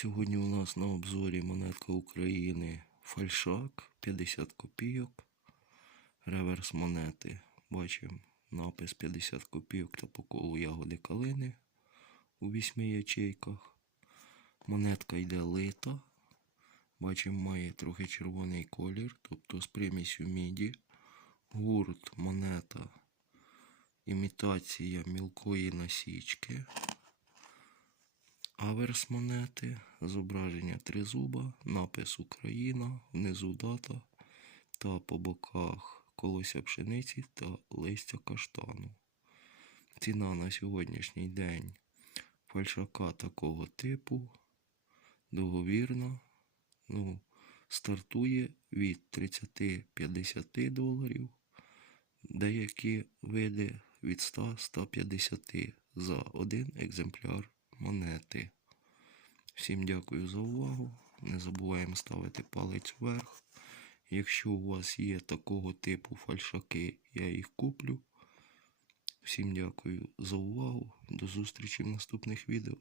Сьогодні у нас на обзорі монетка України фальшак 50 копійок. Реверс монети. Бачимо напис 50 копійок та по колу ягоди калини у вісьми ячейках. Монетка йде лита. Бачимо, має трохи червоний колір, тобто з примісю міді. Гурт монета. Імітація мілкої насічки. Аверс монети, зображення тризуба, напис Україна, внизу дата та по боках колося пшениці та листя каштану. Ціна на сьогоднішній день фальшака такого типу договірна. Ну, стартує від 30-50 доларів, деякі види від 100-150 за один екземпляр монети. Всім дякую за увагу. Не забуваємо ставити палець вверх. Якщо у вас є такого типу фальшаки, я їх куплю. Всім дякую за увагу. До зустрічі в наступних відео.